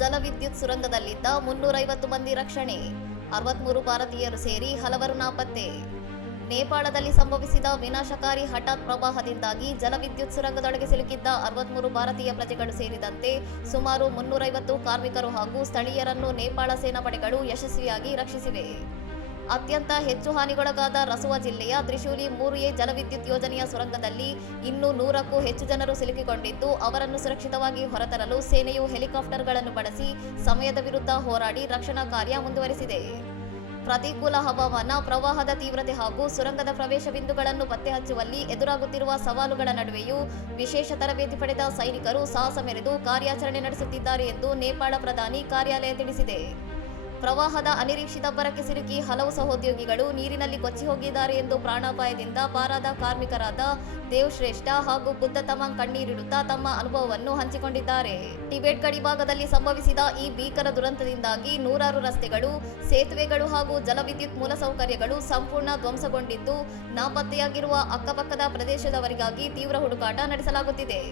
ಜಲವಿದ್ಯುತ್ ಸುರಂಗದಲ್ಲಿದ್ದ 350 ಮಂದಿ ರಕ್ಷಣೆ, 63 ಭಾರತೀಯರು ಸೇರಿ ಹಲವರು ನಾಪತ್ತೆ. ನೇಪಾಳದಲ್ಲಿ ಸಂಭವಿಸಿದ ವಿನಾಶಕಾರಿ ಹಠಾತ್ ಪ್ರವಾಹದಿಂದಾಗಿ ಜಲವಿದ್ಯುತ್ ಸುರಂಗದೊಳಗೆ ಸಿಲುಕಿದ್ದ 63 ಭಾರತೀಯ ಪ್ರಜೆಗಳು ಸೇರಿದಂತೆ ಸುಮಾರು 350 ಕಾರ್ಮಿಕರು ಹಾಗೂ ಸ್ಥಳೀಯರನ್ನು ನೇಪಾಳ ಸೇನಾಪಡೆಗಳು ಯಶಸ್ವಿಯಾಗಿ ರಕ್ಷಿಸಿವೆ. ಅತ್ಯಂತ ಹೆಚ್ಚು ಹಾನಿಗೊಳಗಾದ ರಸುವಾ ಜಿಲ್ಲೆಯ ತ್ರಿಶೂಲಿ 3A ಜಲವಿದ್ಯುತ್ ಯೋಜನೆಯ ಸುರಂಗದಲ್ಲಿ ಇನ್ನೂ 100ಕ್ಕೂ ಹೆಚ್ಚು ಜನರು ಸಿಲುಕಿಕೊಂಡಿದ್ದು, ಅವರನ್ನು ಸುರಕ್ಷಿತವಾಗಿ ಹೊರತರಲು ಸೇನೆಯು ಹೆಲಿಕಾಪ್ಟರ್ಗಳನ್ನು ಬಳಸಿ ಸಮಯದ ವಿರುದ್ಧ ಹೋರಾಡಿ ರಕ್ಷಣಾ ಕಾರ್ಯ ಮುಂದುವರೆಸಿದೆ. ಪ್ರತಿಕೂಲ ಹವಾಮಾನ, ಪ್ರವಾಹದ ತೀವ್ರತೆ ಹಾಗೂ ಸುರಂಗದ ಪ್ರವೇಶ ಬಿಂದುಗಳನ್ನು ಪತ್ತೆ ಹಚ್ಚುವಲ್ಲಿ ಎದುರಾಗುತ್ತಿರುವ ಸವಾಲುಗಳ ನಡುವೆಯೂ ವಿಶೇಷ ತರಬೇತಿ ಪಡೆದ ಸೈನಿಕರು ಸಾಹಸ ಮೆರೆದು ಕಾರ್ಯಾಚರಣೆ ನಡೆಸುತ್ತಿದ್ದಾರೆ ಎಂದು ನೇಪಾಳ ಪ್ರಧಾನಿ ಕಾರ್ಯಾಲಯ ತಿಳಿಸಿದೆ. ಪ್ರವಾಹದ ಅನಿರೀಕ್ಷಿತ ಅಬ್ಬರಕ್ಕೆ ಸಿಲುಕಿ ಹಲವು ಸಹೋದ್ಯೋಗಿಗಳು ನೀರಿನಲ್ಲಿ ಕೊಚ್ಚಿ ಹೋಗಿದ್ದಾರೆ ಎಂದು ಪ್ರಾಣಾಪಾಯದಿಂದ ಪಾರಾದ ಕಾರ್ಮಿಕರಾದ ದೇವ್ ಶ್ರೇಷ್ಠ ಹಾಗೂ ಬುದ್ಧ ತಮಾಂಗ್ ಕಣ್ಣೀರಿಡುತ್ತಾ ತಮ್ಮ ಅನುಭವವನ್ನು ಹಂಚಿಕೊಂಡಿದ್ದಾರೆ. ಟಿಬೆಟ್ ಗಡಿಭಾಗದಲ್ಲಿ ಸಂಭವಿಸಿದ ಈ ಭೀಕರ ದುರಂತದಿಂದಾಗಿ ನೂರಾರು ರಸ್ತೆಗಳು, ಸೇತುವೆಗಳು ಹಾಗೂ ಜಲವಿದ್ಯುತ್ ಮೂಲಸೌಕರ್ಯಗಳು ಸಂಪೂರ್ಣ ಧ್ವಂಸಗೊಂಡಿದ್ದು, ನಾಪತ್ತೆಯಾಗಿರುವ ಅಕ್ಕಪಕ್ಕದ ಪ್ರದೇಶದವರಿಗಾಗಿ ತೀವ್ರ ಹುಡುಕಾಟ ನಡೆಸಲಾಗುತ್ತಿದೆ.